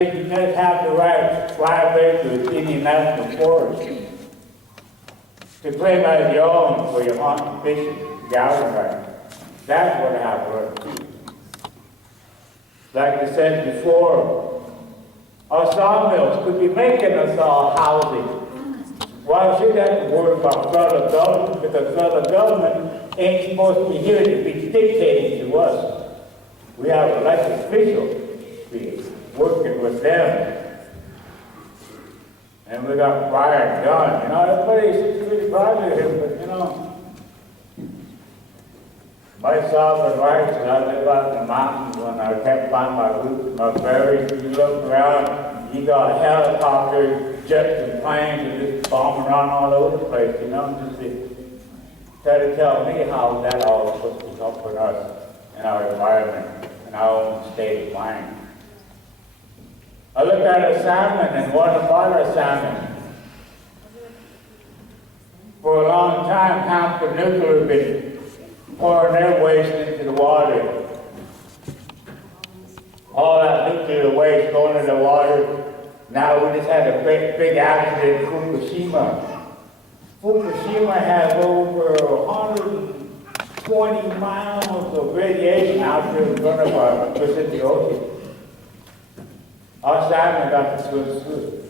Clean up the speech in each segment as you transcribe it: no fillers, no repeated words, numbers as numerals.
You must have the right fly to Indian National Forest to claim as your own for your hunting, fishing, gathering rights. That's what I have heard. Like I said before, our sawmills could be making us all housing. Why should that have to worry about federal government? Because federal government ain't supposed to be here to be dictating to us. We have elected officials working with them. And we got fire done. You know, everybody's pretty proud of him, but my sovereign rights, and I live out in the mountains when I can't find my roots, my berries. You look around, you got helicopters, jets and planes, and just bombing around all over the place, just to try to tell me how that all is supposed to help with us and our environment and our own state of mind. I look at a salmon and what about a salmon? For a long time, Hampton Nuclear have been pouring their waste into the water. All that nuclear waste going into the water. Now we just had a big accident in Fukushima. Fukushima has over 120 miles of radiation out there in front of our Pacific Ocean. Our salmon got to swim through.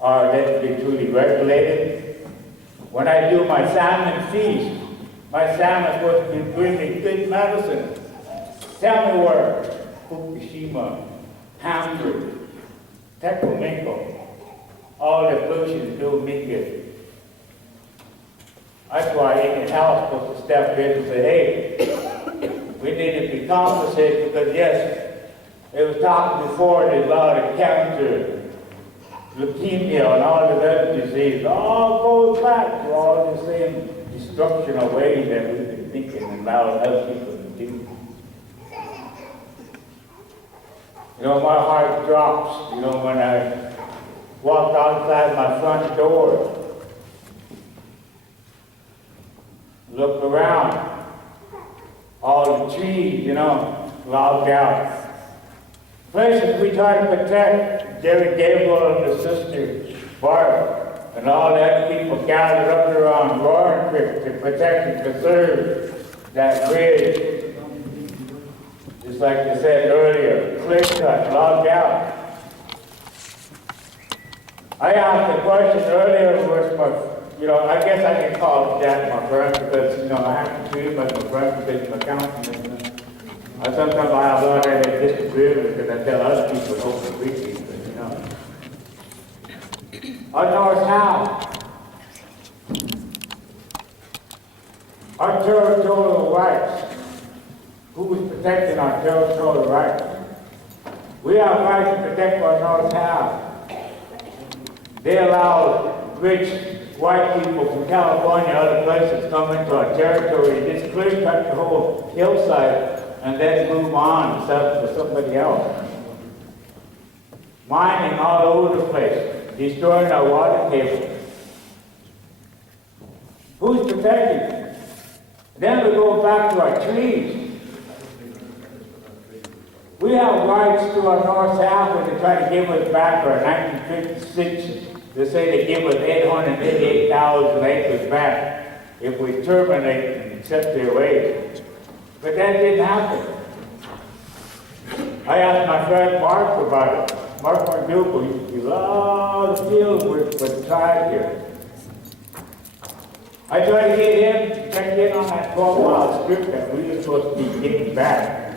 Are they truly regulated? When I do my salmon feast, my salmon is supposed to be bringing good medicine. Tell me where Fukushima, Hamburg, Tecominco, all the pollution do me good. That's why Indian Health is supposed to step in and say, hey, we need to be compensated because yes, it was talked before, there's a lot of cancer, leukemia, and all the other diseases. All goes back to all the same destructional ways that we've been thinking and allowing other people to do. My heart drops, when I walk outside my front door, look around, all the trees, logged out. Places we try to protect, Jerry Gable and his sister, Bart, and all the other people gathered up around Roaring Creek to protect and preserve that bridge. Just like I said earlier, clear cut, logged out. I asked a question earlier with I guess I can call Jack my friend because, I have to treat him as my friend because he's my counselor. Sometimes I have a lot of disagreement because I tell other people to open preaching, Our North House, our territorial rights. Who is protecting our territorial rights? We have rights to protect our North House. They allow rich white people from California and other places come into our territory, just clear cut the whole hillside, and then move on and sell for somebody else. Mining all over the place, destroying our water table. Who's protecting? Then we go back to our trees. We have rights to our North South when they try to give us back our 1956. They say they give us 888,000 acres back if we terminate and accept their ways. But that didn't happen. I asked my friend Mark about it. Mark McDougal, he loved the field with tribe here. I tried to get him to check in on that 12-mile strip that we were supposed to be getting back.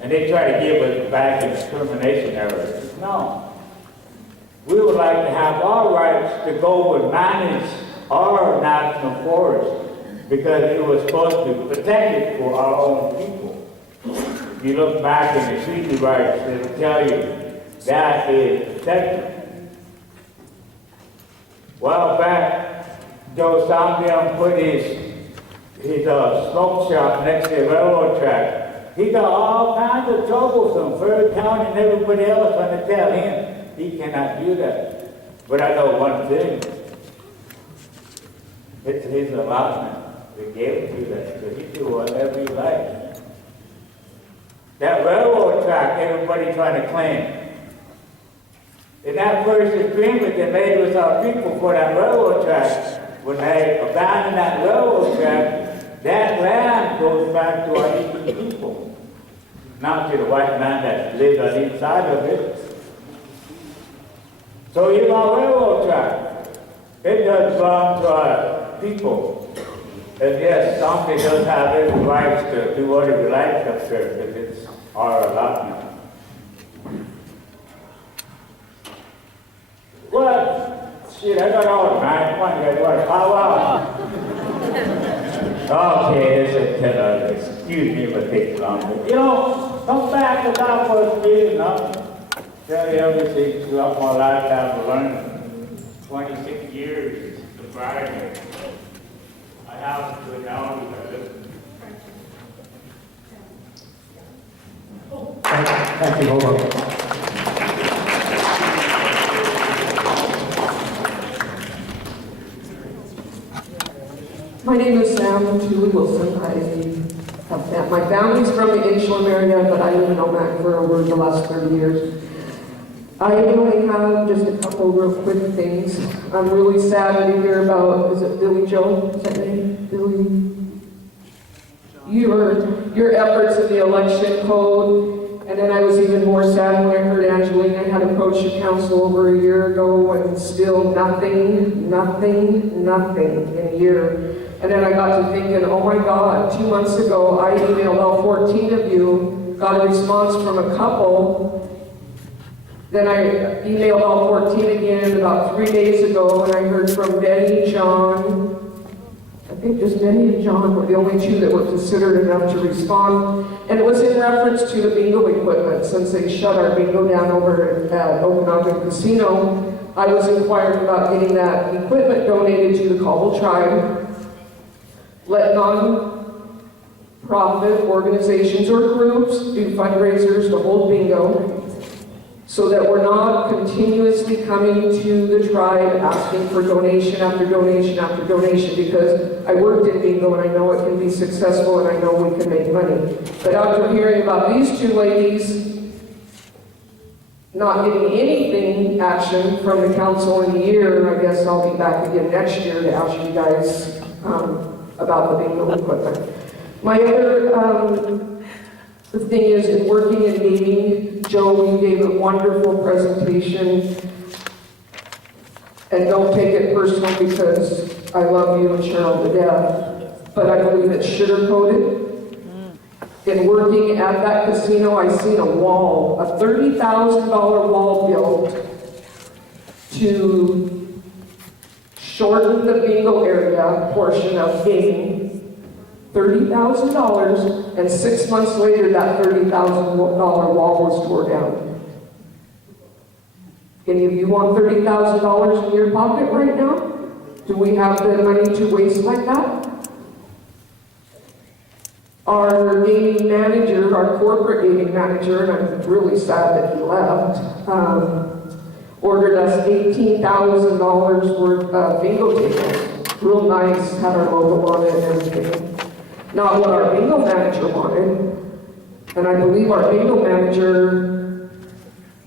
And they try to give us back in termination era. No. We would like to have our rights to go and manage our national forest because it was supposed to be protected for our own people. If you look back in the treaty rights, it'll tell you that is protected. Well, back, Joe Sambian put his smoke shop next to the railroad track. He got all kinds of trouble from Furry County and everybody else trying to tell him he cannot do that. But I know one thing. It's his allotment. We gave it to that, so he do whatever he likes. that railroad track everybody trying to claim. In that first agreement they made with our people for that railroad track, when they abandoned that railroad track, that land goes back to our Indian people, not to the white man that lived on each side of it. So even our railroad track, it does belong to our people. And yes, Donkey does have every right to do whatever he likes up there, because it's our allotment. Well, shit, I got all the man. Come on, guys, what? Okay, this is Keller. Excuse me if it takes long. But, you know, come back to that for me, you know. Tell you everything throughout my lifetime of learning. 26 years sobriety. I have to now because of it. Thank you, Homer. My name is Sam Julie Wilson. My family's from the Inchland area, but I live in Omak for over the last 30 years. I only have just a couple real quick things. I'm really sad to hear about, is it Billy Joe? Is that name? Billy? Your efforts in the election code. And then I was even more sad when I heard Angelina had approached the council over a year ago and still nothing in a year. And then I got to thinking, oh my God, 2 months ago I emailed all 14 of you, got a response from a couple. Then I emailed all 14 again about 3 days ago, and I heard from Benny, John. I think just Benny and John were the only two that were considered enough to respond. And it was in reference to the bingo equipment, since they shut our bingo down over at Okanagan Casino. I was inquiring about getting that equipment donated to the Cobble Tribe. Let non-profit organizations or groups do fundraisers to hold bingo, so that we're not continuously coming to the tribe asking for donation after donation after donation, because I worked in bingo and I know it can be successful and I know we can make money. But after hearing about these two ladies not getting anything action from the council in a year, I guess I'll be back again next year to ask you guys about the bingo equipment. My other the thing is, in working in gaming, Joe, you gave a wonderful presentation. And don't take it personal, because I love you and Cheryl to death, but I believe it's sugar-coated. In working at that casino, I seen a wall, a $30,000 wall built to shorten the bingo area portion of gaming. $30,000, and 6 months later that $30,000 wall was tore down. Any of you want $30,000 in your pocket right now? Do we have the money to waste like that? Our gaming manager, our corporate gaming manager, and I'm really sad that he left, ordered us $18,000 worth of bingo tables. Real nice, had our logo on it and everything. Not what our bingo manager wanted. And I believe our bingo manager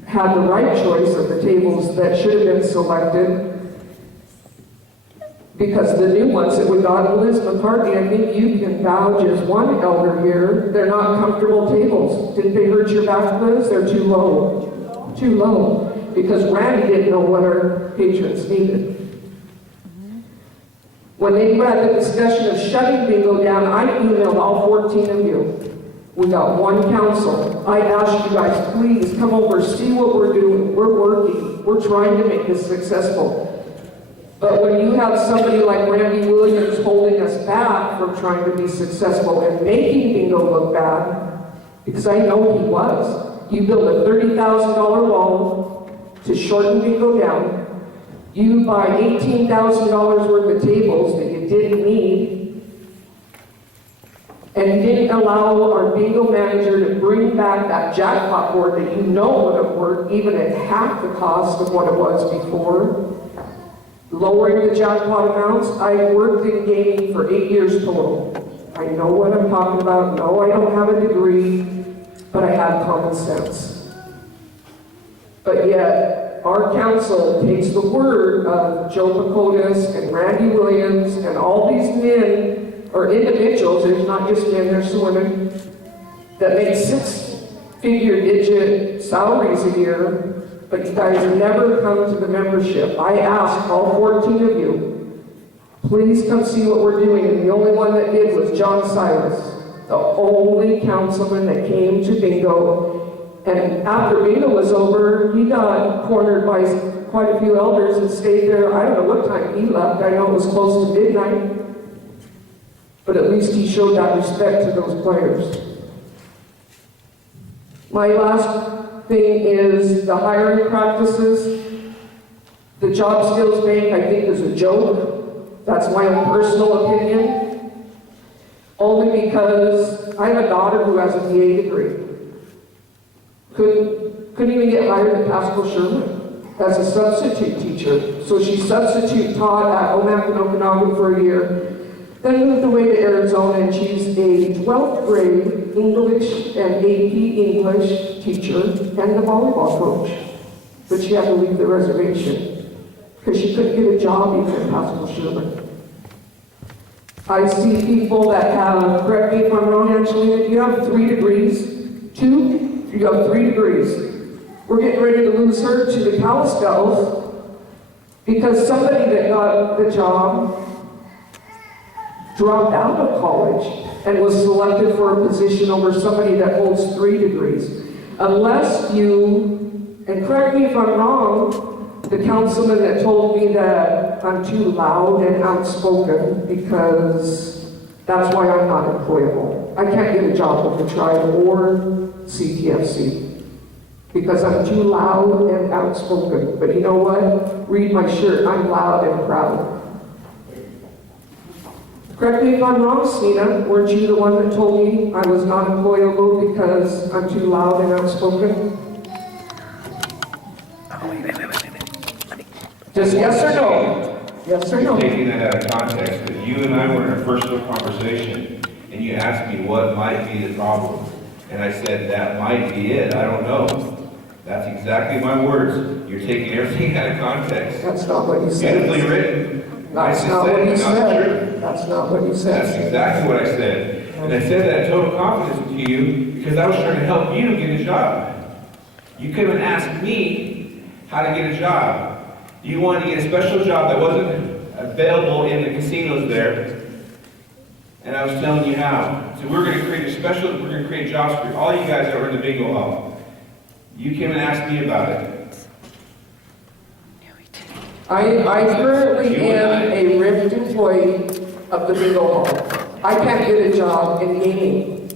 had the right choice of the tables that should have been selected, because the new ones that we got, Liz McCartney, I think you can vouch as one elder here, they're not comfortable tables. Didn't they hurt your back, Liz? They're too low. Too low. Because Randy didn't know what our patrons needed. When they had the discussion of shutting bingo down, I emailed all 14 of you. We got one council. I asked you guys, please come over, see what we're doing. We're working. We're trying to make this successful. But when you have somebody like Randy Williams holding us back from trying to be successful and making bingo look bad, because I know he was. You build a $30,000 wall to shorten bingo down. You buy $18,000 worth of tables that you didn't need, and you didn't allow our bingo manager to bring back that jackpot board that you know would have worked even at half the cost of what it was before. Lowering the jackpot amounts. I worked in gaming for 8 years total. I know what I'm talking about. No, I don't have a degree. but I have common sense. But yet, our council takes the word of Joe Pacotis and Randy Williams and all these men, or individuals, there's not just men, there's women, that make six-figure digit salaries a year, but you guys never come to the membership. I asked all 14 of you, please come see what we're doing, and the only one that did was John Cyrus, the only councilman that came to bingo. And after bingo was over, he got cornered by quite a few elders and stayed there. I don't know what time he left. I know it was close to midnight. But at least he showed that respect to those players. My last thing is the hiring practices. The job skills bank, I think, is a joke. That's my own personal opinion. Only because I have a daughter who has a BA degree. Couldn't even get hired at Pascal Sherman as a substitute teacher. So she substitute taught at Omak and Okanagan for a year, then moved away to Arizona, and she's a 12th grade English and AP English teacher and the volleyball coach. But she had to leave the reservation because she couldn't get a job even at Pascal Sherman. I see people that have, correct me if I'm wrong, Angelina, do you have 3 degrees? 2? You have 3 degrees. We're getting ready to lose her to the Kalispels because somebody that got the job dropped out of college and was selected for a position over somebody that holds 3 degrees. Unless you, and correct me if I'm wrong, the councilman that told me that I'm too loud and outspoken because that's why I'm not employable. I can't get a job with the tribe or CTFC because I'm too loud and outspoken. But you know what? Read my shirt. I'm loud and proud. Correct me if I'm wrong, Stina. Weren't you the one that told me I was not employable because I'm too loud and outspoken? Just yes or no? Yes or no? You're taking that out of context, because you and I were in a personal conversation, and you asked me what might be the problem. And I said, that might be it, I don't know. That's exactly my words. You're taking everything out of context. That's not what you said. Beautifully written. That's not what you said. That's not what you said. That's exactly what I said. And I said that in total confidence to you, because I was trying to help you get a job. You came and asked me how to get a job. You wanted to get a special job that wasn't available in the casinos there. And I was telling you how. So we're going to create jobs for all you guys that were in the bingo hall. You came and asked me about it. I currently am a ripped employee of the bingo hall. I can't get a job in gaming.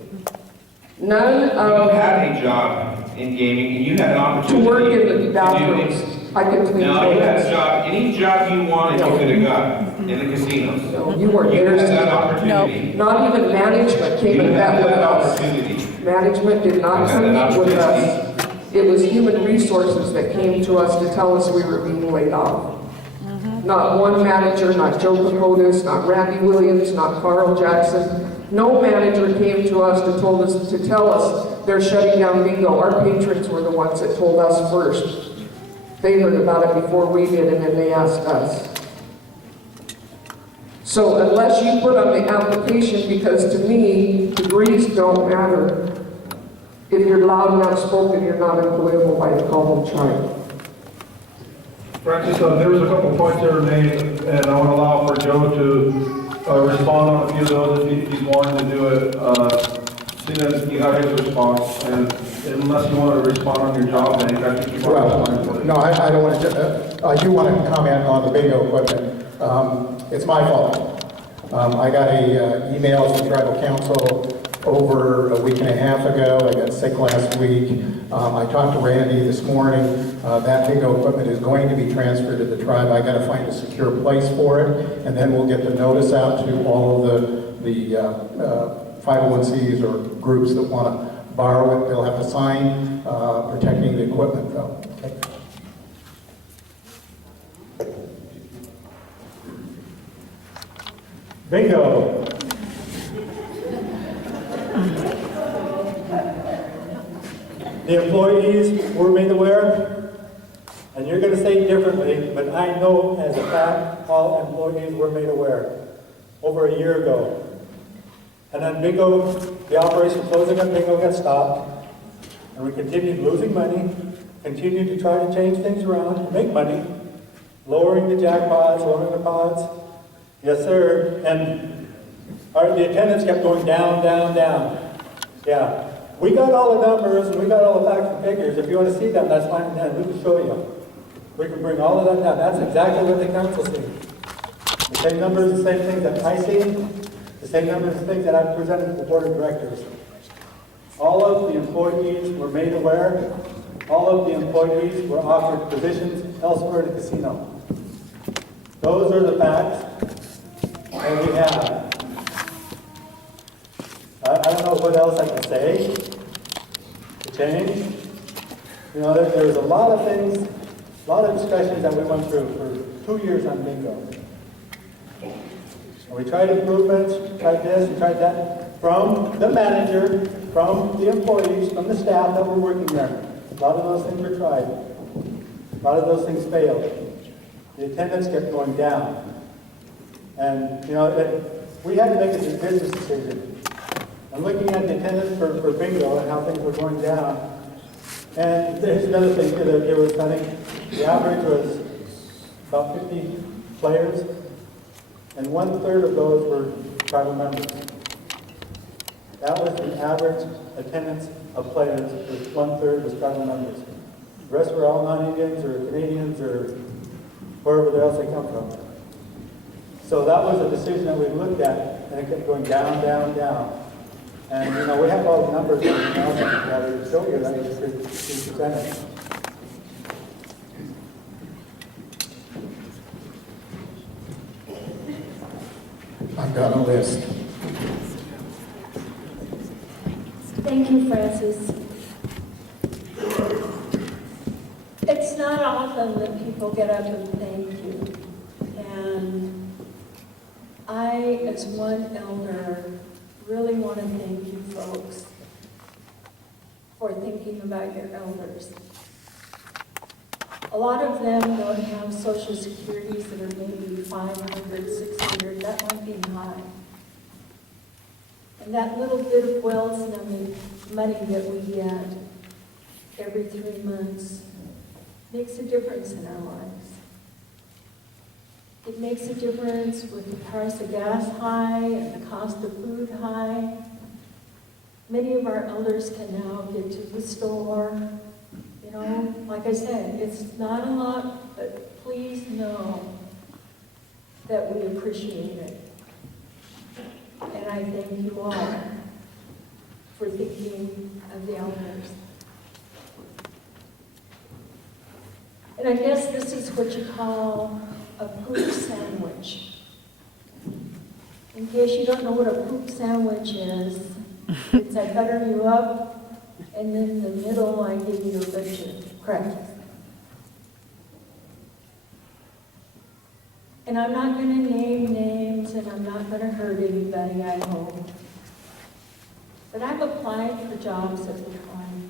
None of... You had a job in gaming, and you had an To opportunity work in the to bathrooms. do it. I can clean No, you had a toilets. job, any job you wanted, No. you could have got in the casinos. No, you weren't You there. had that Steve. opportunity. Not even management came You and had met with that us. opportunity. Management did not You had come that meet with opportunity. us. It was human resources that came to us to tell us we were being laid off. Not one manager, not Joe Pacotis, not Randy Williams, not Carl Jackson. No manager came to us to tell us they're shutting down bingo. Our patrons were the ones that told us first. They heard about it before we did, and then they asked us. So unless you put on the application, because to me, degrees don't matter. If you're loud and outspoken, you're not employable by the Caldwell tribe. Francis, there was a couple points that were made, and I want to allow for Joe to respond on a few of those if he's wanting to do it. Seeing as he got his response, and unless you want to respond on your job, then I think you want to respond for it. No, I don't want to, I do want to comment on the bingo equipment. It's my fault. I got a email from tribal council over a week and a half ago. I got sick last week. I talked to Randy this morning. That bingo equipment is going to be transferred to the tribe. I got to find a secure place for it, and then we'll get the notice out to all of the 501Cs or groups that want to borrow it. They'll have to sign protecting the equipment, though. Okay. Bingo. The employees were made aware, and you're gonna say differently, but I know as a fact, all employees were made aware over a year ago. And then bingo, the operation closing up bingo got stopped, and we continued losing money, continued to try to change things around and make money, lowering the jackpots, lowering the pods. Yes, sir. And the attendance kept going down, down, down. Yeah. We got all the numbers and we got all the facts and figures. If you want to see them, that's fine. Then we can show you. We can bring all of that down. That's exactly what the council sees. The same numbers, the same things that I see, the same numbers, the things that I've presented to the board of directors. All of the employees were made aware. All of the employees were offered positions elsewhere in the casino. Those are the facts that we have. I don't know what else I can say to change. You know, there was a lot of things, a lot of discussions that we went through for 2 years on bingo. And we tried improvements, tried this, we tried that, from the manager, from the employees, from the staff that were working there. A lot of those things were tried. A lot of those things failed. The attendance kept going down. And, you know, we had to make a business decision. I'm looking at the attendance for bingo and how things were going down. And there's another thing too, that there was, I think, the average was about 50 players, and 1/3 of those were tribal members. That was the average attendance of players, was 1/3 was tribal members. The rest were all non-Indians or Canadians or wherever else they come from. So that was a decision that we looked at, and it kept going down, down, down. And, you know, we have all the numbers that we show you that we presented. I've got a list. Thank you, Francis. It's not often that people get up and thank you. And I, as one elder, really want to thank you folks for thinking about your elders. A lot of them don't have social securities that are maybe 500, 600, that might be high. And that little bit of wealth money that we get every 3 months makes a difference in our lives. It makes a difference with the price of gas high and the cost of food high. Many of our elders can now get to the store. You know, like I said, it's not a lot, but please know that we appreciate it. And I thank you all for thinking of the elders. And I guess this is what you call a poop sandwich. In case you don't know what a poop sandwich is, it's I butter you up, and then in the middle I give you a bunch of crackers. And I'm not going to name names, and I'm not going to hurt anybody, I hope. But I've applied for jobs at the time.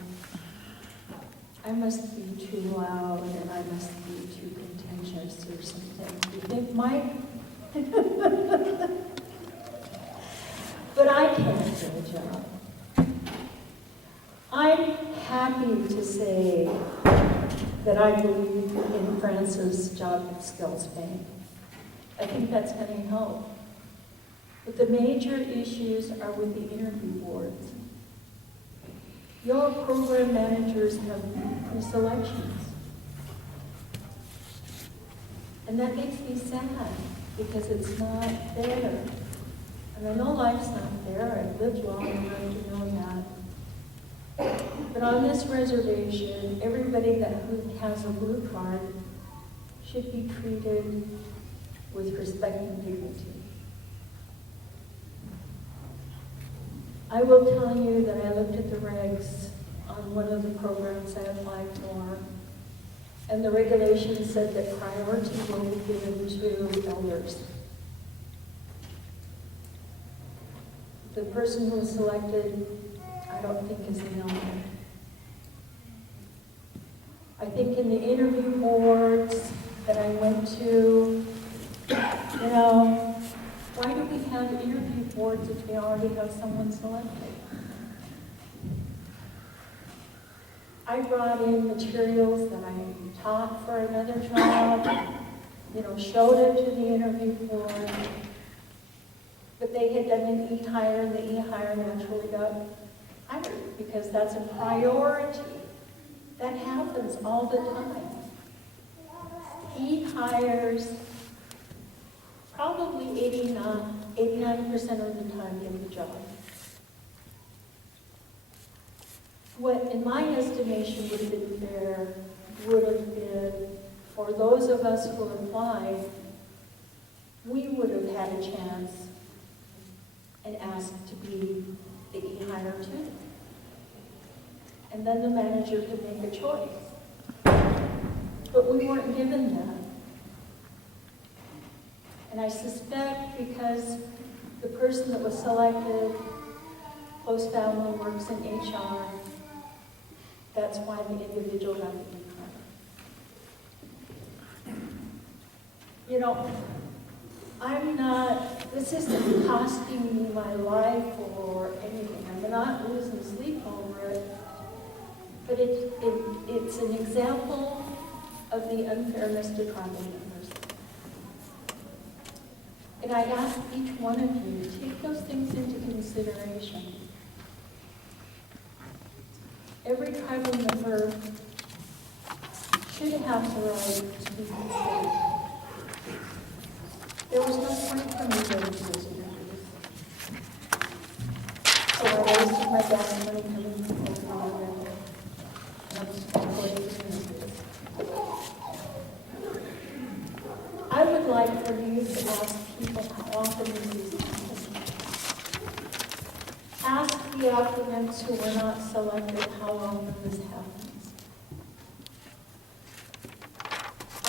I must be too loud, and I must be too contentious or something. You think, Mike? But I can't do a job. I'm happy to say that I believe in Francis' Job Skills Bank. I think that's going to help. But the major issues are with the interview boards. Your program managers have pre-selections. And that makes me sad because it's not fair. And I know life's not fair. I've lived long enough to know that. But on this reservation, everybody who has a blue card should be treated with respect and dignity. I will tell you that I looked at the regs on one of the programs I applied for, and the regulations said that priority will be given to elders. The person who was selected, I don't think is an elder. I think in the interview boards that I went to, you know, why do we have interview boards if we already have someone selected? I brought in materials that I taught for another job, you know, showed it to the interview board, but they had done an e-hire, and the e-hire naturally got hired because that's a priority. That happens all the time. E-hires probably 89% of the time get the job. What, in my estimation, would have been fair would have been for those of us who applied, we would have had a chance and asked to be the e-hire too. And then the manager could make a choice. But we weren't given that. And I suspect because the person that was selected, close family, works in HR, that's why the individual got the e-hire. You know, this isn't costing me my life or anything. I'm not losing sleep over it. But it's an example of the unfairness to tribal members. And I ask each one of you to take those things into consideration. Every tribal member should have the right to be considered. There was no point for me going to those interviews. So I wasted my gas money coming from Oklahoma. I would like for you to ask people how often these happen. Ask the applicants who were not selected how often this happens.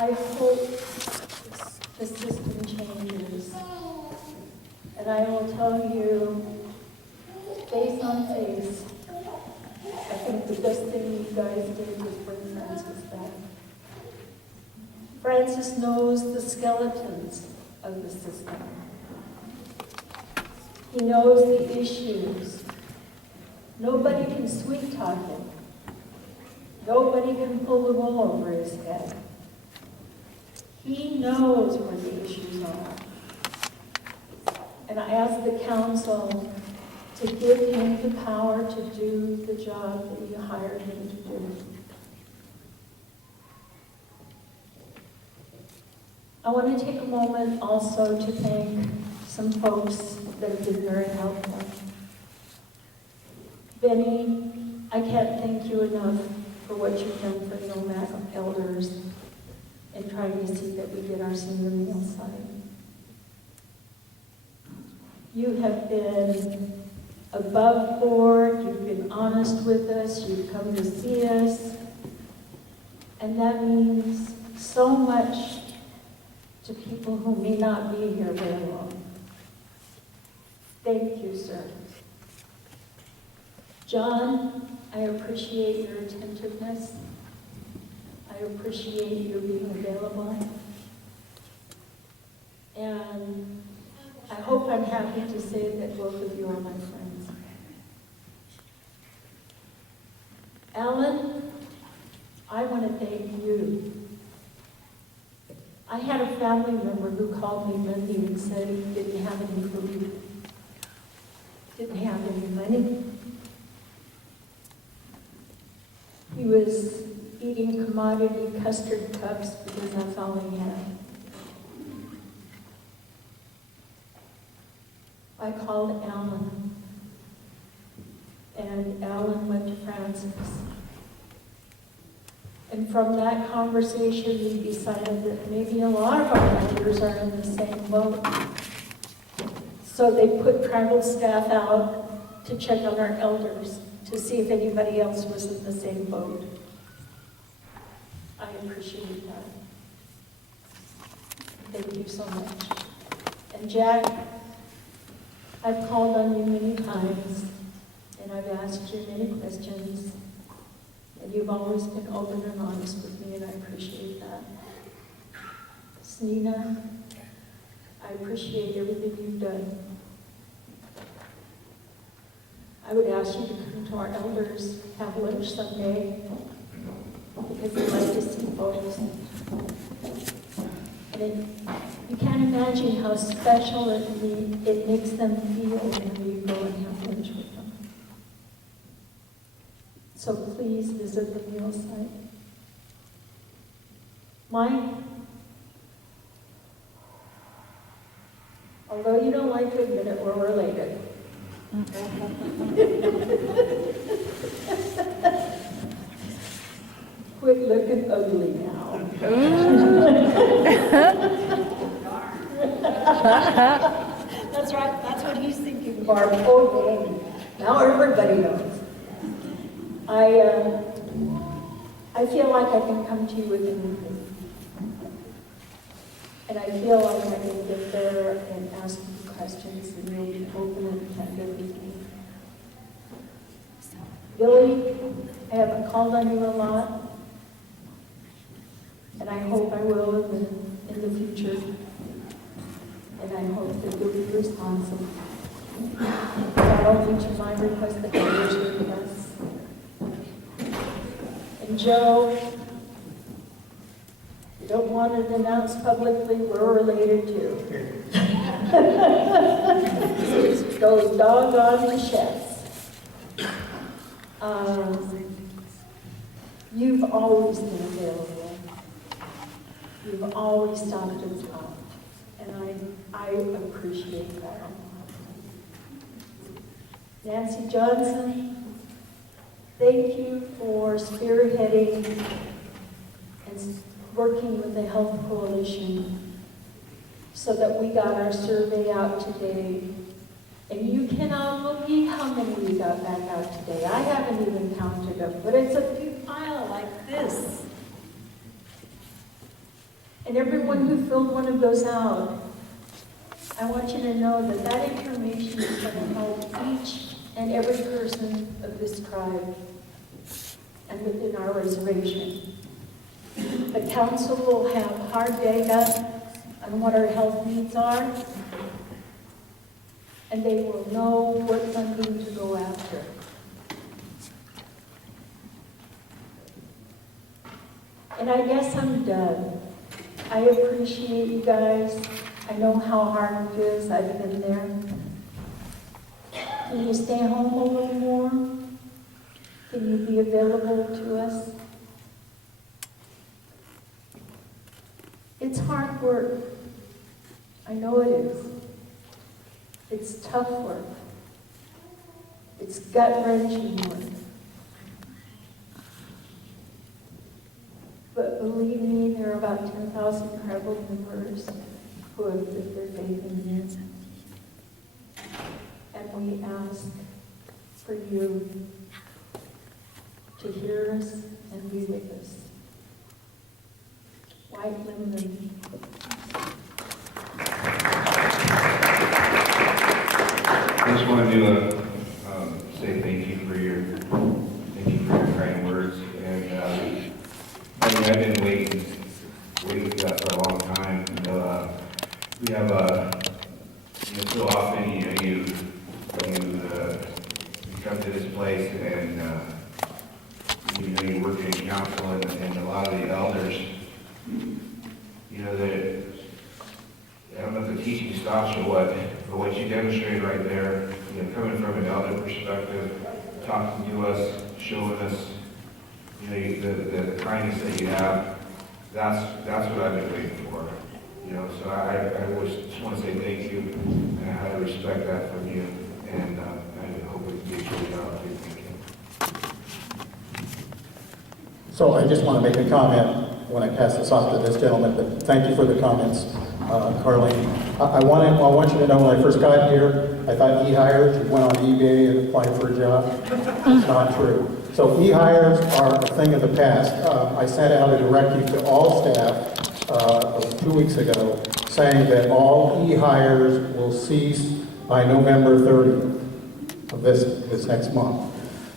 I hope the system changes. And I will tell you, face on face, I think the best thing you guys did was bring Francis back. Francis knows the skeletons of the system. He knows the issues. Nobody can sweet talk him. Nobody can pull the wool over his head. He knows where the issues are. And I ask the council to give him the power to do the job that you hired him to do. I want to take a moment also to thank some folks that have been very helpful. Benny, I can't thank you enough for what you've done for the OMAC elders and trying to see that we get our senior meal site. You have been above board, you've been honest with us, you've come to see us, and that means so much to people who may not be here very long. Thank you, sir. John, I appreciate your attentiveness. I appreciate your being available. And I hope I'm happy to say that both of you are my friends. Alan, I want to thank you. I had a family member who called me Monday and said he didn't have any food, didn't have any money. He was eating commodity custard cups because that's all he had. I called Alan, and Alan went to Francis. And from that conversation, we decided that maybe a lot of our elders are in the same boat. So they put tribal staff out to check on our elders to see if anybody else was in the same boat. I appreciate that. Thank you so much. And Jack, I've called on you many times, and I've asked you many questions, and you've always been open and honest with me, and I appreciate that. Snina, I appreciate everything you've done. I would ask you to come to our elders, have lunch someday, because we'd like to see folks. And you can't imagine how special it makes them feel when you go and have lunch with them. So please visit the meal site. Mike, although you don't like to admit it, we're related. Quit looking ugly now. That's right, that's what he's thinking, Barb. Okay, now everybody knows. I feel like I can come to you with anything. And I feel like I can get there and ask you questions and you'll be open and attentive with me. Billy, I haven't called on you a lot. And I hope I will in the future. And I hope that you'll be responsive. Not only to my request, but to your requests. And Joe, you don't want it announced publicly, we're related too. Those doggone Michettes. You've always been available. You've always stopped and talked. And I appreciate that. Nancy Johnson, thank you for spearheading and working with the Health Coalition so that we got our survey out today. And you cannot believe how many we got back out today. I haven't even counted them, but it's a big pile like this. And everyone who filled one of those out, I want you to know that that information is going to help each and every person of this tribe and within our reservation. The council will have hard data on what our health needs are, and they will know what funding to go after. And I guess I'm done. I appreciate you guys. I know how hard it is. I've been there. Can you stay home a little more? Can you be available to us? It's hard work. I know it is. It's tough work. It's gut-wrenching work. But believe me, there are about 10,000 tribal members who have put their faith in this. And we ask for you to hear us and be with us. White Linden. I just want to say thank you for your kind words. And I mean, I've been waiting for that for a long time. You know, we have so often you come to this place and you work in council and a lot of the elders. You know that I don't know if the teaching stops or what, but what you demonstrated right there, you know, coming from an elder perspective, talking to us, showing us, you know, the kindness that you have, that's what I've been waiting for. You know, so I always just want to say thank you, and I respect that from you, and I hope we can get you out. Thank you. So I just want to make a comment when I pass this off to this gentleman, but thank you for the comments, Carlene. I want you to know when I first got here, I thought e-hires, you went on eBay and applied for a job. It's not true. So e-hires are a thing of the past. I sent out a directive to all staff 2 weeks ago saying that all e-hires will cease by November 30th of this next month.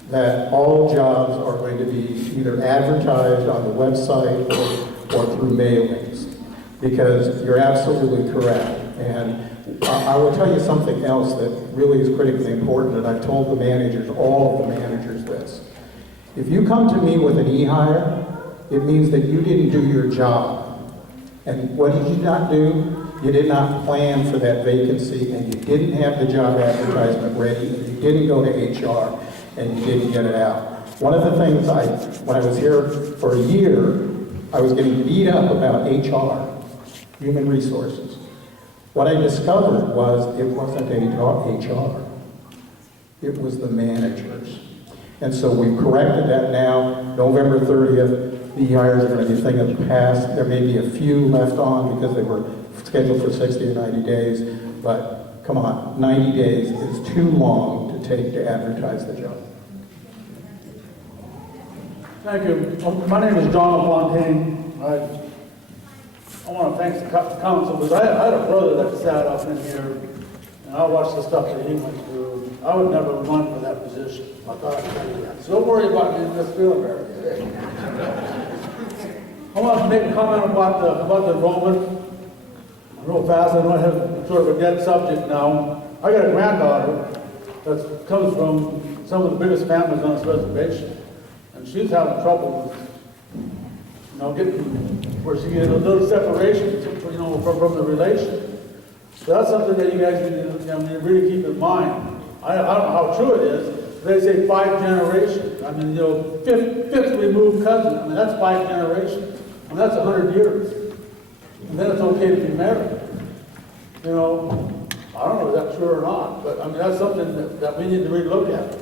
that all jobs are going to be either advertised on the website or through mailings, because you're absolutely correct. And I will tell you something else that really is critically important, and I've told the managers, all of the managers, this. If you come to me with an e-hire, it means that you didn't do your job. And what did you not do? You did not plan for that vacancy, and you didn't have the job advertisement ready, and you didn't go to HR, and you didn't get it out. One of the things when I was here for a year, I was getting beat up about HR, human resources. What I discovered was it wasn't HR, it was the managers. And so we've corrected that now. November 30th, the hires are going to be a thing of the past. There may be a few left on because they were scheduled for 60 or 90 days, but come on, 90 days is too long to take to advertise the job. Thank you. My name is John Fontaine. I want to thank the council, because I had a brother that sat up in here, and I watched the stuff that he went through. I would never run for that position. I thought I'd tell you that. So don't worry about me in this field area. I want to make a comment about the enrollment. Real fast, I know I have sort of a dead subject now. I got a granddaughter that comes from some of the biggest families on this reservation, and she's having trouble with, getting where she gets a little separation, from the relation. So that's something that you guys need to really keep in mind. I don't know how true it is. They say 5 generations. I mean, fifth removed cousin. I mean, that's 5 generations. And that's 100 years. And then it's okay to be married. I don't know if that's true or not, but I mean, that's something that we need to really look at.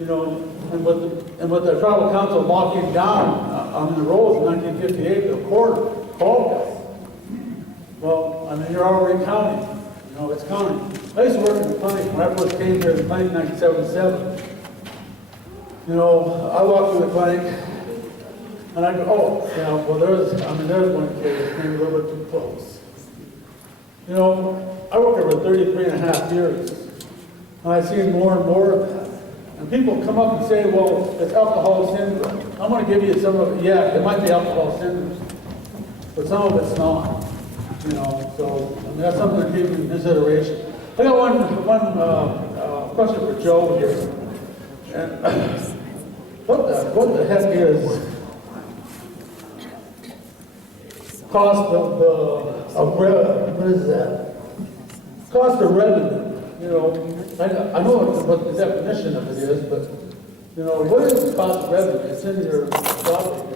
And with the tribal council locking down on the rolls in 1958, the court called us. Well, I mean, you're already counting. It's counting. I used to work in the clinic when I first came here in 1977. I walked through the clinic, and I go, there's one kid that came a little bit too close. I worked over 33 and a half years, and I've seen more and more of that. And people come up and say, well, it's alcohol syndrome. I'm going to give you some of it. Yeah, it might be alcohol syndrome, but some of it's not. So I mean, that's something to keep in consideration. I got one question for Joe here. And what the heck is cost of what is that? Cost of revenue. I know what the definition of it is, but what is the cost of revenue? It's in your document.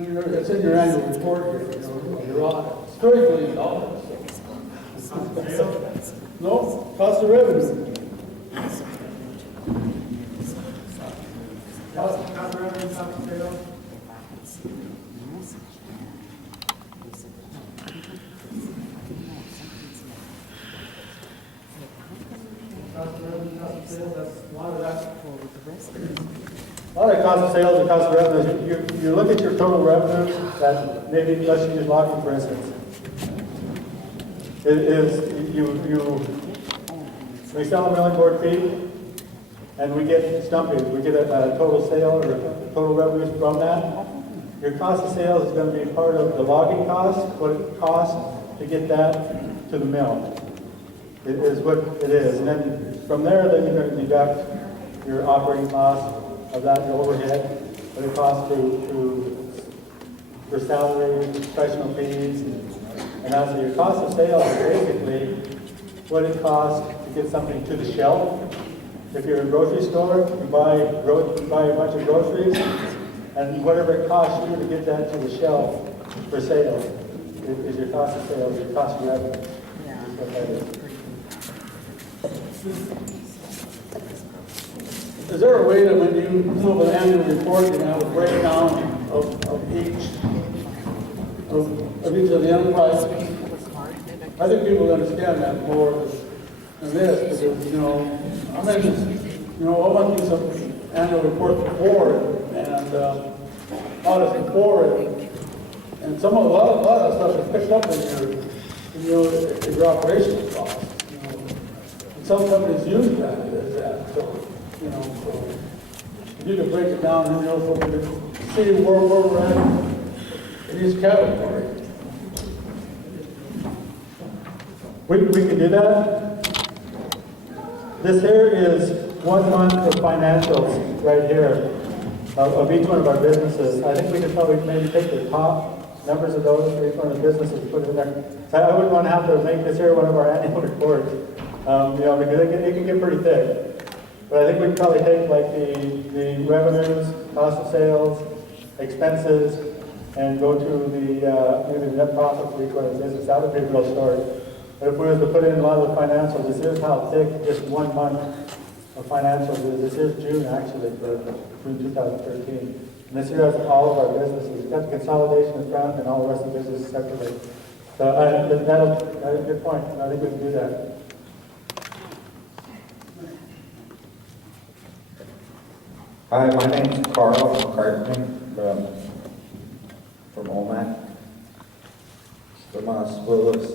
It's in your annual report here, your audit. It's $30 million. No, cost of revenue. Cost of revenue, cost of sales. A lot of cost of sales and cost of revenues, you look at your total revenues, that maybe let's use logging for instance. It is, we sell a milling board feet, and we get stumpage, we get a total sale or total revenues from that. Your cost of sales is going to be part of the logging cost, what it costs to get that to the mill. It is what it is. And then from there, then you're going to deduct your operating costs of that, your overhead, what it costs for salary, professional fees, and also your cost of sales is basically what it costs to get something to the shelf. If you're in a grocery store, you buy a bunch of groceries, and whatever it costs you to get that to the shelf for sale is your cost of sales, your cost of revenue. That's what that is. Is there a way that when you come up with an annual report, you have a breakdown of each of the enterprises? I think people understand that more than this, because I went through some annual reports before and audits before, and a lot of stuff is picked up in your operational costs. some companies use that as that, so, you know, so if you could break it down, and, you know, so we can see where we're at in each category. We can do that. This here is 1 month of financials right here of each one of our businesses. I think we could probably maybe take the top numbers of those for each one of the businesses and put it in there. So I wouldn't want to have to make this here one of our annual reports, you know, because it can get pretty thick. But I think we could probably take like the revenues, cost of sales, expenses, and go to the maybe the net profit for each one of the businesses. That would be a real start. But if we were to put in a lot of the financials, this is how thick just 1 month of financials is. This is June actually, for June 2013. And this here has all of our businesses. We've got the consolidation in front and all the rest of the businesses separately. So that's a good point. I think we can do that. Hi, my name's Carl McCartney from OMAC. Tomas Willis.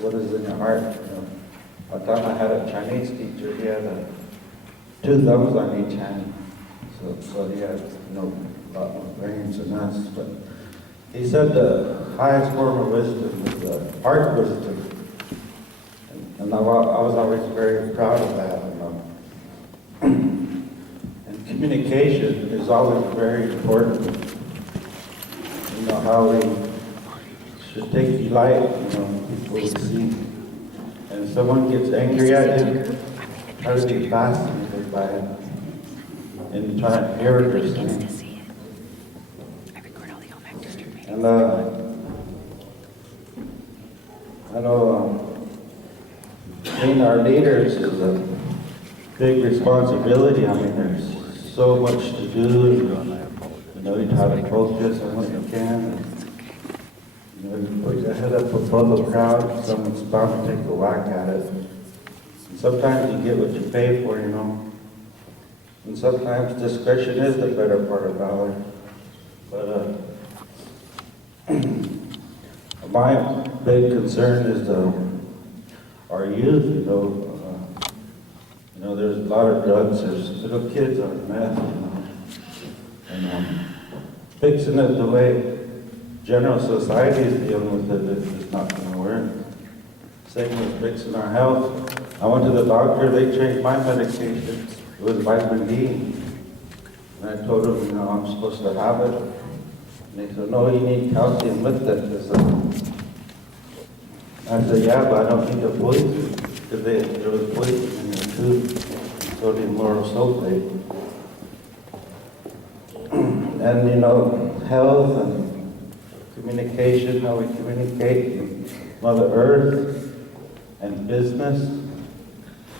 What is in your heart? You know, one time I had a Chinese teacher, he had 2 thumbs on each hand. So he had, you know, a lot more brains than us. But he said the highest form of wisdom is the heart wisdom. And I was always very proud of that. And communication is always very important. You know, how we should take delight, you know, people we see. And if someone gets angry at you, try to be fascinated by it and try to hear what they're saying. And I know being our leaders is a big responsibility. I mean, there's so much to do. You know, you try to focus on what you can. You know, you put your head up above the crowd, someone's bound to take a whack at it. And sometimes you get what you pay for, you know. And sometimes discretion is the better part of valor. But my big concern is our youth, you know. You know, there's a lot of drugs, there's little kids on meth, you know. And fixing it the way general society is dealing with it is not going to work. Same with fixing our health. I went to the doctor, they changed my medication. It was vitamin D. And I told them, you know, I'm supposed to have it. And they said, no, you need calcium with it. I said, yeah, but I don't need the poison. Because there was poison in there too. Sodium lauryl sulfate. And, you know, health and communication, how we communicate with Mother Earth and business.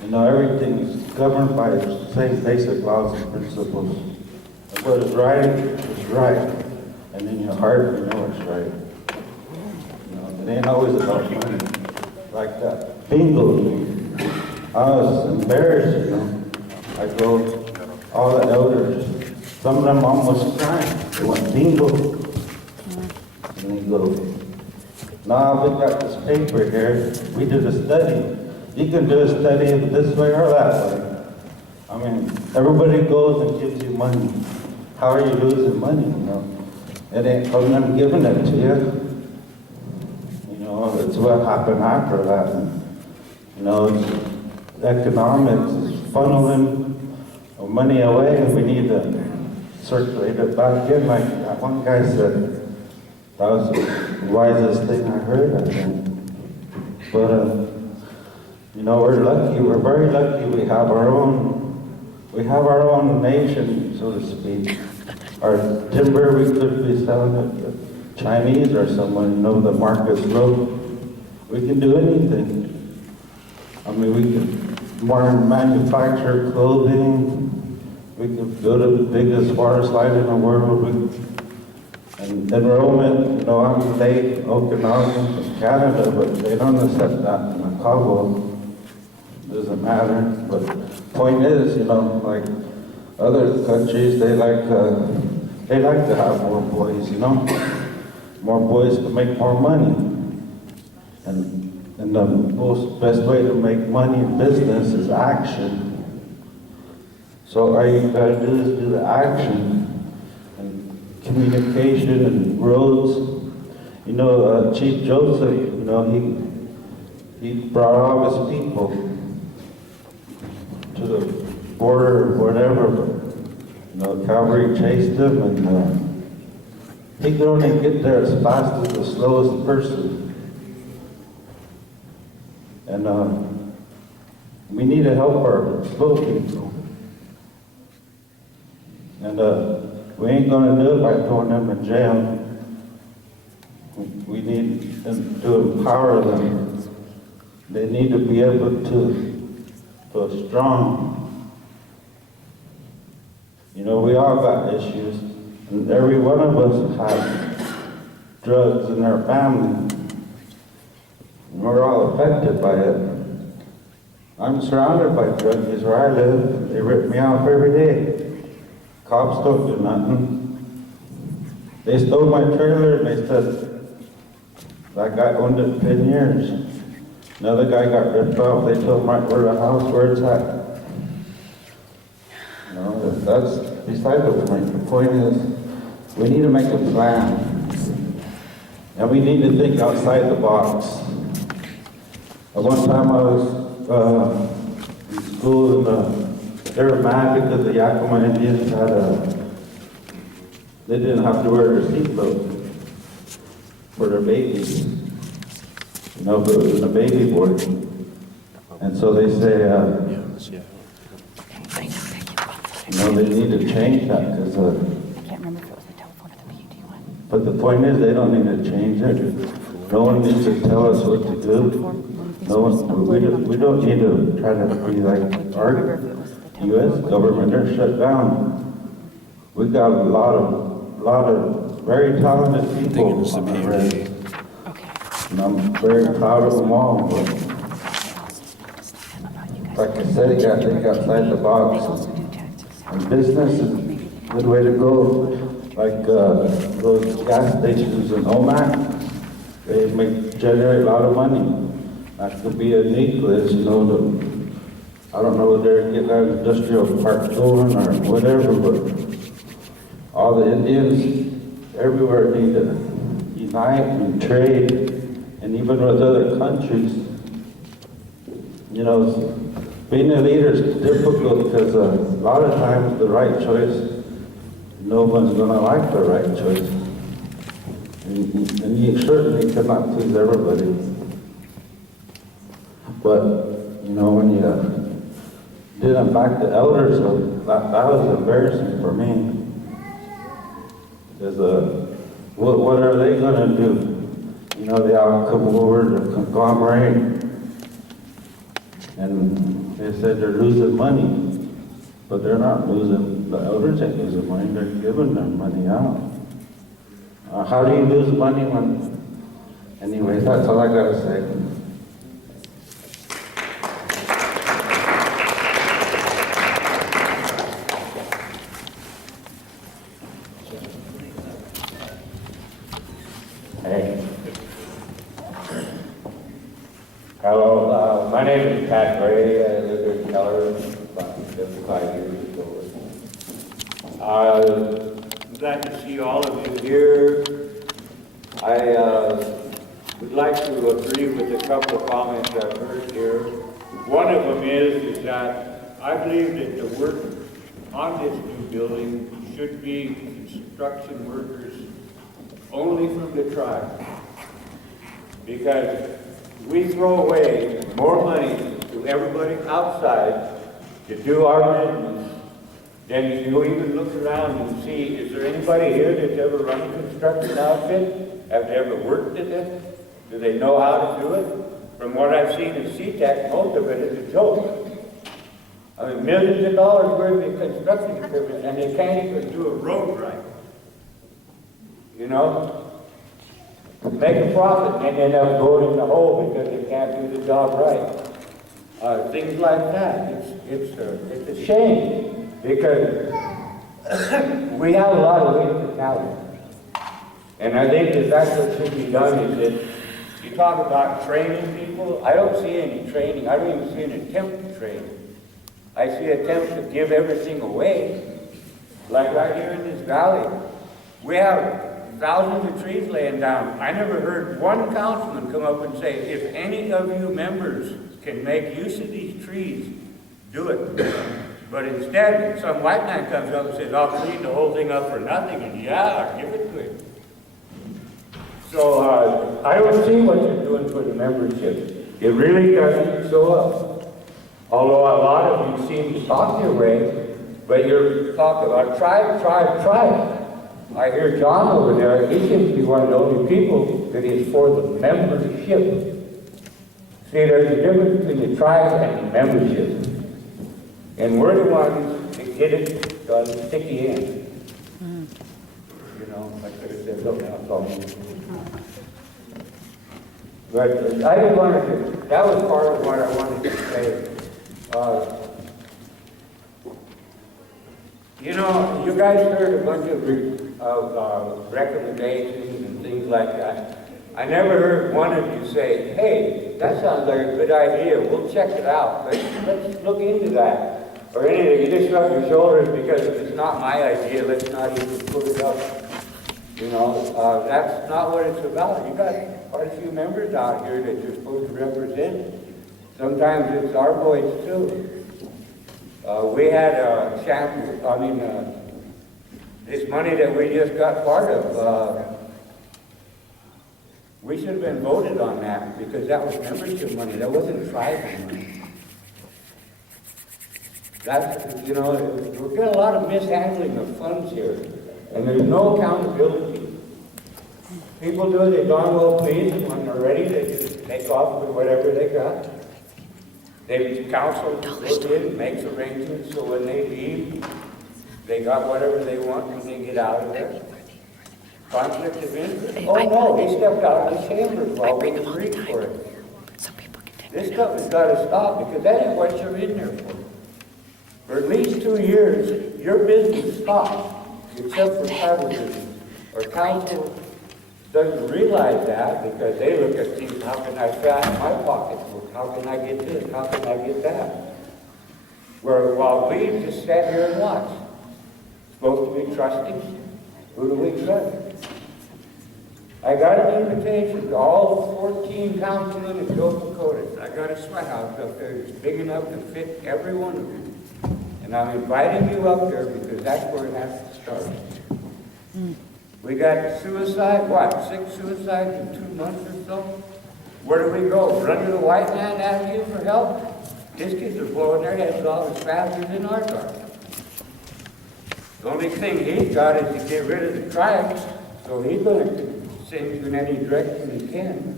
You know, everything is governed by the same basic laws and principles. And what is right. And in your heart, you know it's right. You know, it ain't always about money. Like that bingo. I was embarrassed, you know. I go, all the elders, some of them almost crying. They went bingo. And they go, nah, we got this paper here. We did a study. You can do a study this way or that way. I mean, everybody goes and gives you money. How are you losing money, you know? It ain't from them giving it to you. You know, it's what happened after that. You know, it's economics is funneling money away, and we need to circulate it back in. Like that one guy said, that was the wisest thing I heard, I think. But, you know, we're lucky, we're very lucky we have our own nation, so to speak. Our timber, we could be selling it to Chinese or someone, you know, the market's low. We can do anything. I mean, we can manufacture clothing. We can build the biggest water slide in the world. And enrollment, you know, I'm late Okinawan from Canada, but they don't accept that in Chicago. Doesn't matter. But point is, you know, like other countries, they like to have more boys, you know. More boys to make more money. And And the best way to make money in business is action. So all you gotta do is do the action and communication and roads. You know, Chief Joseph, you know, he brought all his people to the border or whatever. You know, cavalry chased them, and he could only get there as fast as the slowest person. And we need to help our slow people. And we ain't gonna do it by throwing them in jail. We need to empower them. They need to be able to feel strong. You know, we all got issues, and every one of us have drugs in our family. And we're all affected by it. I'm surrounded by junkies where I live. They rip me off every day. Cops don't do nothing. They stole my trailer and they said, that guy owned it 10 years. Another guy got ripped off. They told him right where the house, where it's at. You know, that's beside the point. The point is, we need to make a plan. And we need to think outside the box. At one time I was in school and they were mad because the Yakima Indians they didn't have to wear their seatbelt for their babies. You know, but it was in a baby board. And so they say, you know, they need to change that because, I can't remember if it was the telephone or the PUD one. but the point is they don't need to change it. No one needs to tell us what to do. No one, we don't need to try to be like our U.S. government. They're shut down. We got a lot of very talented people on the red. And I'm very proud of them all. But like I said, you got to think outside the box. And business is a good way to go. Like those gas stations in Omac, they generate a lot of money. That could be a nucleus, you know. I don't know whether they're getting that industrial park going or whatever, but all the Indians everywhere need to unite and trade, and even with other countries. You know, being a leader is difficult because a lot of times the right choice, no one's going to like the right choice. And you certainly cannot please everybody. But, you know, when you didn't back the elders, that was embarrassing for me. Because what are they going to do? You know, they all come over to conglomerate. And they said they're losing money. But they're not losing, the elders ain't losing money, they're giving their money out. How do you lose money when, anyways, that's all I gotta say. Hey. Hello, my name is Pat Gray. I live in Keller about 55 years ago. I'm glad to see all of you here. I would like to agree with a couple of comments I've heard here. One of them is that I believe that the work on this new building should be construction workers only from the tribe. Because we throw away more money to everybody outside to do our business than you even look around and see, is there anybody here that's ever run a construction outfit? Have they ever worked at it? Do they know how to do it? From what I've seen in CTEC, most of it is a joke. I mean, millions of dollars worth of construction equipment, and they can't even do a road right. You know? Make a profit and end up going in the hole because they can't do the job right. Things like that. It's a shame because we have a lot of wasted talent. And I think that that's what should be done is that You talk about training people, I don't see any training, I don't even see an attempt to train. I see attempts to give everything away, like right here in this valley. We have thousands of trees laying down. I never heard one councilman come up and say, if any of you members can make use of these trees, do it. But instead, some white man comes up and says, I'll clean the whole thing up for nothing, and yeah, give it to him. So I don't see what you're doing for the membership. It really doesn't show up. Although a lot of you seem to talk your way, but you're talking about tribe. I hear John over there, he seems to be one of the only people that is for the membership. See, there's a difference between the tribe and the membership. And we're the ones that get it done sticky in. You know, I could have said, look, now it's all me. But I just wanted to, that was part of what I wanted to say. You know, you guys heard a bunch of recommendations and things like that. I never heard one of you say, hey, that sounds like a good idea, we'll check it out, let's look into that. Or anything, you just shrug your shoulders because if it's not my idea, let's not even put it up. You know, that's not what it's about. You got quite a few members out here that you're supposed to represent. Sometimes it's our voice too. We had this money that we just got part of, we should have been voted on that because that was membership money. That wasn't tribal money. That's, you know, we're getting a lot of mishandling of funds here, and there's no accountability. People do they darn well please, and when they're ready, they just take off with whatever they got. The council goes in, makes arrangements, so when they leave, they got whatever they want when they get out of there. Conflict of interest? Oh no, he stepped out of the chambers while we agreed for it. This stuff has got to stop because that ain't what you're in there for. For at least 2 years, your business stopped, except for privatism. Our council doesn't realize that because they look at things, how can I fatten my pocketbook? How can I get this? How can I get that? Where while we just sat here and watch. Supposed to be trusting? Who do we trust? I got an invitation to all 14 councilmen in North Dakota. I got a sweat house up there that's big enough to fit every one of you. And I'm inviting you up there because that's where it has to start. We got suicide, 6 suicides in 2 months or so? Where do we go? Run to the white man asking for help? His kids are blowing their heads off as fast as in our car. The only thing he's got is to get rid of the tribes, so he's going to send you in any direction he can.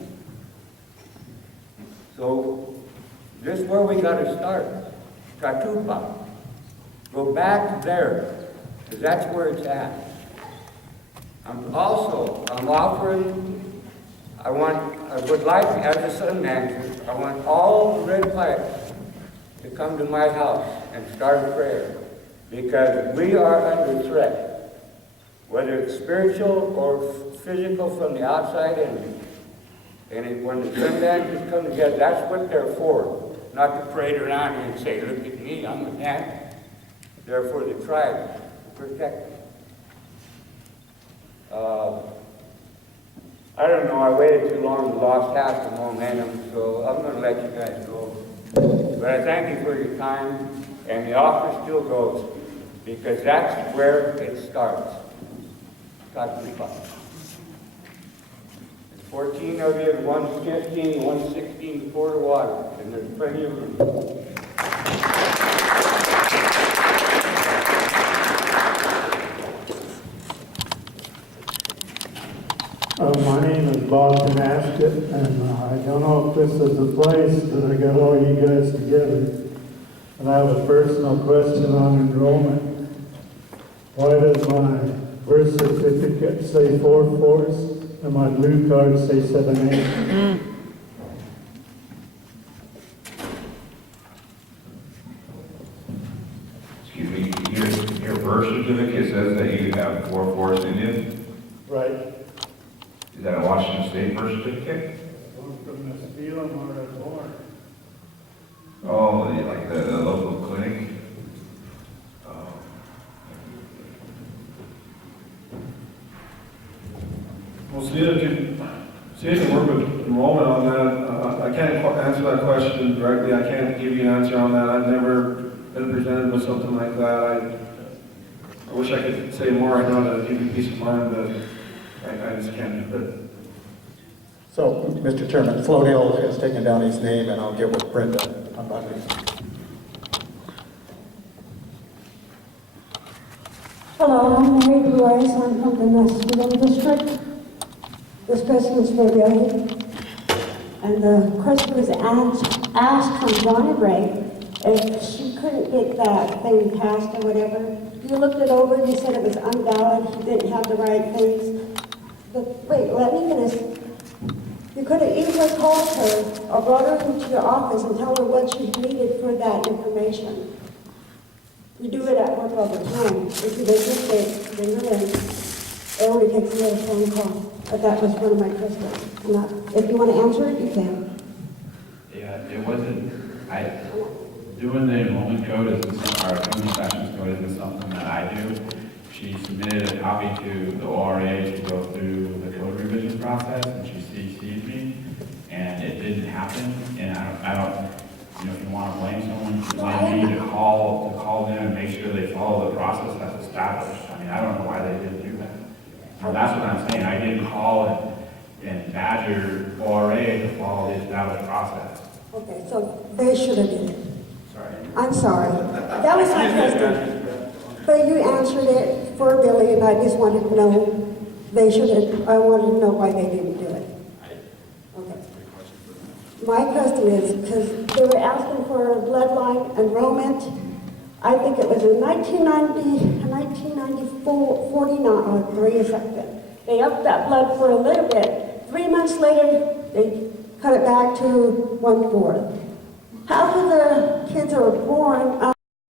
So, this is where we got to start. Tatupa. Go back there, because that's where it's at. I'm offering, I would like, as a sun manager, I want all the red pipes to come to my house and start a prayer. Because we are under threat, whether it's spiritual or physical from the outside in. And when the sun managers come together, that's what they're for. Not to parade around here and say, look at me, I'm a man. They're for the tribe, to protect them. I don't know, I waited too long and lost half the momentum, so I'm going to let you guys go. But I thank you for your time, and the offer still goes, because that's where it starts. God be fine. There's 14 of you, and 115, 116 pour water, and there's plenty of room. My name is Bob Canasket, and I don't know if this is the place that I got all you guys together. And I have a personal question on enrollment. Why does my birth certificate say 4/4 and my blue card say 7/8? Excuse me, your birth certificate says that you have 4/4 Indian? Right. Is that a Washington State birth certificate? them or they're born. Oh, like the local clinic? Oh. Well, see if you can work with enrollment on that. I can't answer that question directly. I can't give you an answer on that. I've never been presented with something like that. I wish I could say more right now to give you peace of mind, but I just can't do it. So, Mr. Chairman, Flodale has taken down his name, and I'll get with Brenda about it. Hello, I'm Mary Blue Eyes. I'm from the Massachusetts District. This question is for Billy. And the question was asked from Donna Gray if she couldn't get that thing passed or whatever. You looked it over, you said it was invalid, you didn't have the right things. But wait, let me finish. You could have easily called her or brought her into your office and tell her what she needed for that information. You do it at work all the time. If you make a mistake, then you're in. It only takes a little phone call. But that was one of my questions. If you want to answer it, you can. Yeah, it wasn't, doing the enrollment code isn't something, or doing the sessions code isn't something that I do. She submitted a copy to the ORA to go through the code revision process, and she CC'd me, and it didn't happen. And I don't, you know, if you want to blame someone, you blame me to call them and make sure they follow the process that's established. I mean, I don't know why they didn't do that. Well, that's what I'm saying. I didn't call and badger ORA to follow the established process. Okay, so they should have did it. Sorry. I'm sorry. That was my question. But you answered it for Billy, and I just wanted to know they should have, I wanted to know why they didn't do it. Okay. My question is, because they were asking for bloodline enrollment, I think it was in 1949 or something. They upped that blood for a little bit. 3 months later, they cut it back to 1/4. How do the kids that were born